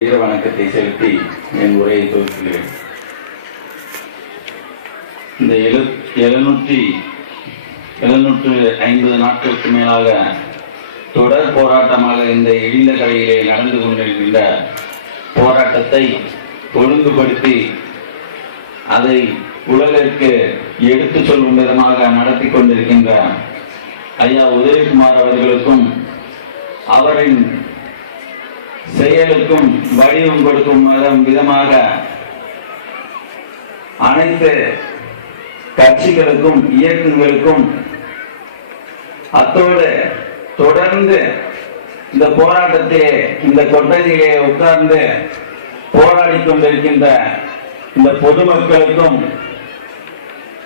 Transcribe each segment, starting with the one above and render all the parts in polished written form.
வீர வணக்கத்தை செலுத்தி என் உரையை துவக்குகிறேன். இந்த 750 நாட்களுக்கு மேலாக தொடர் போராட்டமாக இந்த இடிந்த கரையிலே நடந்து கொண்டிருக்கின்ற போராட்டத்தை ஒழுங்குபடுத்தி அதை உலகிற்கு எடுத்து சொல்லும் விதமாக நடத்தி கொண்டிருக்கின்ற ஐயா உதயகுமார் அவர்களுக்கும் அவரின் செயலுக்கும் வடிவம் கொடுக்கும் விதமாக அனைத்து கட்சிகளுக்கும் இயக்கங்களுக்கும் அத்தோடு தொடர்ந்து இந்த போராட்டத்திலே இந்த கொட்டகையிலே உட்கார்ந்து போராடி கொண்டிருக்கின்ற இந்த பொதுமக்களுக்கும்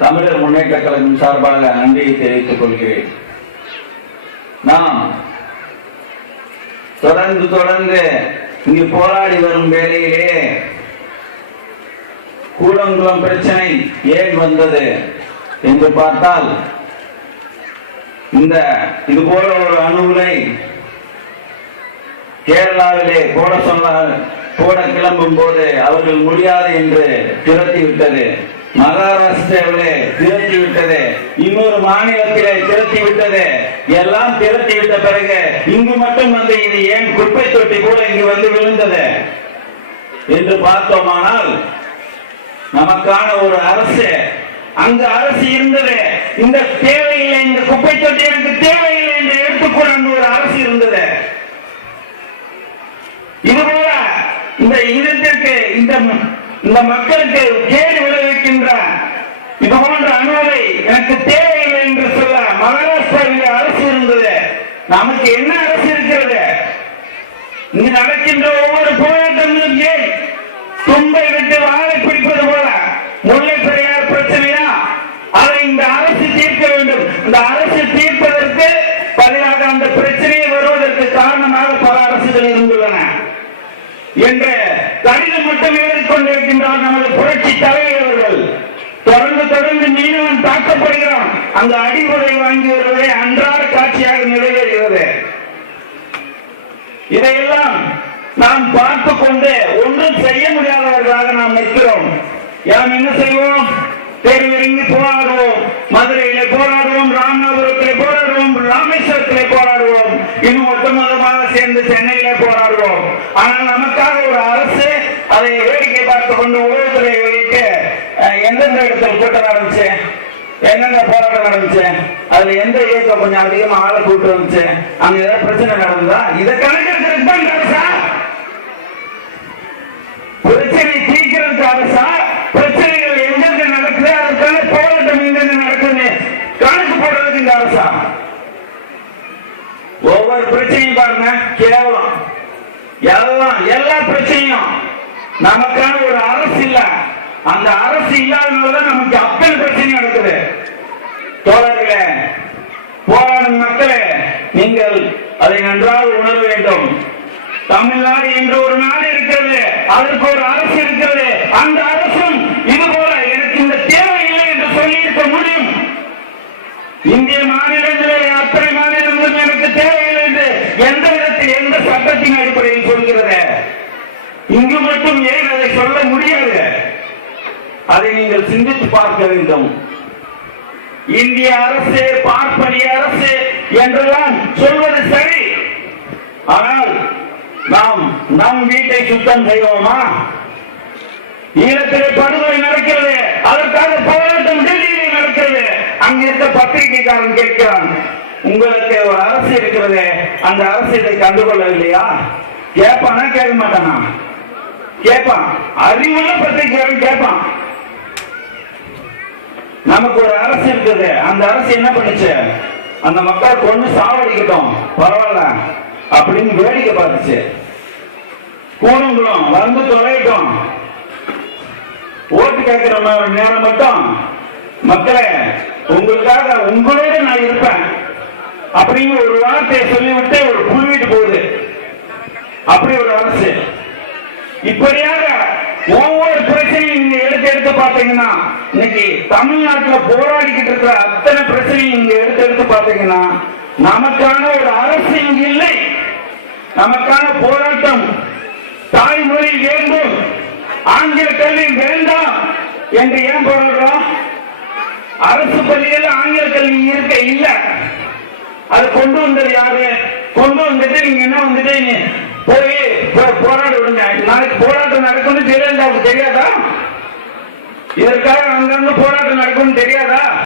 தமிழர் முன்னேற்ற கழகம் சார்பாக நன்றியை தெரிவித்துக் கொள்கிறேன். நாம் தொடர்ந்து இங்கு போராடி வரும் வேளையிலே கூடங்குளம் பிரச்சனை ஏன் வந்தது என்று பார்த்தால், இது போல ஒரு அணுகுலை கேரளாவிலே போட கிளம்பும் போது அவர்கள் முடியாது என்று திரட்டிவிட்டது. மகாராஷ்டிராவிலே திரட்டிவிட்டது, இன்னொரு மாநிலத்திலே திரட்டிவிட்டது. எல்லாம் திரட்டிவிட்ட பிறகு இங்கு மட்டும் வந்து இது ஏன் குப்பை தொட்டி கூட இங்கு வந்து விழுந்தது என்று பார்த்தோமானால், நமக்கான ஒரு அரசு அங்கு அரசு இருந்தது. இந்த தேவையில்லை, இந்த குப்பை தொட்டி எனக்கு தேவையில்லை என்று எடுத்துக்கொண்டு ஒரு அரசு இருந்தது. இதுபோல இந்த இடத்திற்கு இந்த மக்களுக்கு கேடு விளைவிக்கின்ற இது போன்ற அணுவை எனக்கு தேவையில்லை என்று சொல்ல மகாராஷ்டிராவில் அரசு இருந்தது. நமக்கு என்ன அரசு இருக்கிறது? இங்கு நடக்கின்ற ஒவ்வொரு போராட்டங்களும் ஏன் தும்பை விட்டு வாழை பிடிப்பது போல முல்லை பெரியார் பிரச்சனையா, அதை இந்த அரசு தீர்க்க வேண்டும். இந்த அரசு தீர்ப்பதற்கு பதிலாக அந்த பிரச்சனையை வருவதற்கு காரணமாக பல அரசுகள் இருந்துள்ளன என்ற கடிதம் மட்டும் எழுதிக்கொண்டிருக்கின்றார் நமது புரட்சி தலைவர்கள். தொடர்ந்து மீனவன் தாக்கப்படுகிறான், அந்த அடிமுறை வாங்கி வருவதை அன்றாட காட்சியாக நிறைவேறுகிறது. இதையெல்லாம் நாம் பார்த்து கொண்டு ஒன்றும் செய்ய முடியாதவர்களாக நாம் நிற்கிறோம். நாம் என்ன செய்வோம்? தெருவிறங்கி போராடுவோம், மதுரையிலே போராடுவோம், ராமநாதபுரத்திலே போராடுவோம், ராமேஸ்வரத்திலே போராடுவோம், இன்னும் ஒட்டுமொத்தமாக சேர்ந்து சென்னையிலே போராடுவோம். ஆனால் நமக்காக ஒரு அரசு அதை வேடிக்கை பார்த்து கொண்டு உலகத்துறை வைத்து எந்தெந்த இடத்துல கூட்டம் நடந்துச்சு, எந்தெந்த போராட்டம் நடந்துச்சு, அதுல எந்த இயக்கம் கொஞ்சம் அதிகமா ஆளை கூட்டு வந்துச்சு, அங்க ஏதாவது பிரச்சனை நடந்ததா, இதை கணக்கெடுக்கிறதுக்கு தான் அரசா? பிரச்சனை தீர்க்கிறதுக்கு அரசா? பிரச்சனைகள் எங்கெங்க நடக்குது, அதுக்கான போராட்டம் எங்கெங்க நடக்குது கணக்கு போடுறதுக்கு இந்த அரசா? ஒவ்வொரு பிரச்சனையும் பாருங்க, கேவலம். எல்லா பிரச்சனையும் நமக்கான ஒரு அரசு இல்ல. அந்த அரசு இல்லாதனாலதான் நமக்கு அத்தனை பிரச்சனை நடக்குது. தோழர்களே, போராடும் மக்களே, நீங்கள் அதை நன்றாக உணர வேண்டும். தமிழ்நாடு என்ற ஒரு நாடு இருக்கிறது, அதற்கு ஒரு அரசு இருக்கிறது. அந்த அரசும் இது போல எனக்கு இந்த தேவை இல்லை என்று சொல்லியிருக்க முடியும். இந்திய மாநிலங்களே அத்தனை மாநிலங்களும் எனக்கு தேவையில்லை என்று எந்த விதத்தில் எந்த சட்டத்தின் அடிப்படையில் சொல்கிறது? இங்கு மட்டும் ஏன் அதை சொல்ல முடியாது? அதை நீங்கள் சிந்தித்து பார்க்க வேண்டும். இந்திய அரசு, பார்ப்பனிய அரசு என்றெல்லாம் சொல்வது சரி, ஆனால் நாம் நம் வீட்டை சுத்தம் செய்வோமா? ஈழத்திலே படுகொலை நடக்கிறது, அதற்காக போராட்டம் டெல்லியில் நடக்கிறது. அங்க இருக்க பத்திரிகைக்காரன் கேட்கிறான், உங்களுக்கு ஒரு அரசு இருக்கிறது, அந்த அரசு இதை கண்டுகொள்ளவில்லையா? கேட்பானா? கேட்க மாட்டானா? கேட்பான். அறிவுள்ள பத்திரிகைக்காரன் கேட்பான். நமக்கு ஒரு அரசு இருக்குது, அந்த அரசு என்ன பண்ணுச்சு? அந்த மக்கள் கொண்டு சாவடிக்கட்டும், பரவாயில்ல அப்படின்னு வேடிக்கை பார்த்துச்சு. கூடங்குளம் வந்து தொலையட்டும், ஓட்டு கேட்கிற நேரம் மட்டும் மக்களே உங்களுக்காக உங்களோட நான் இருப்பேன் அப்படிங்கிற ஒரு வார்த்தையை சொல்லிவிட்டு ஒரு புல்வீட்டு போகுது. அப்படி ஒரு அரசு. இப்படியாக ஒவ்வொரு பிரச்சனையும் நீங்க எடுத்து பார்த்தீங்கன்னா, இன்னைக்கு தமிழ்நாட்டில் போராடிக்கிட்டு இருக்கிற அத்தனை பிரச்சனையும் நீங்க எடுத்து பார்த்தீங்கன்னா, நமக்கான ஒரு அரசு இங்கு இல்லை. நமக்கான போராட்டம் தாய்மொழி வேண்டும், ஆங்கில கல்வி வேண்டாம் என்று ஏன் போராடுறோம்? அரசு பள்ளியில் ஆங்கில கல்வி இருக்க இல்ல. அது கொண்டு வந்தது யாரு? கொண்டு வந்துட்டு நீங்க என்ன வந்துட்டு போய் போராட விடுங்க. நாளைக்கு போராட்டம் நடக்கும்னு ஜெயலலிதாவுக்கு தெரியாதா? இதற்காக அங்கிருந்து போராட்டம் நடக்கும்னு தெரியாதா?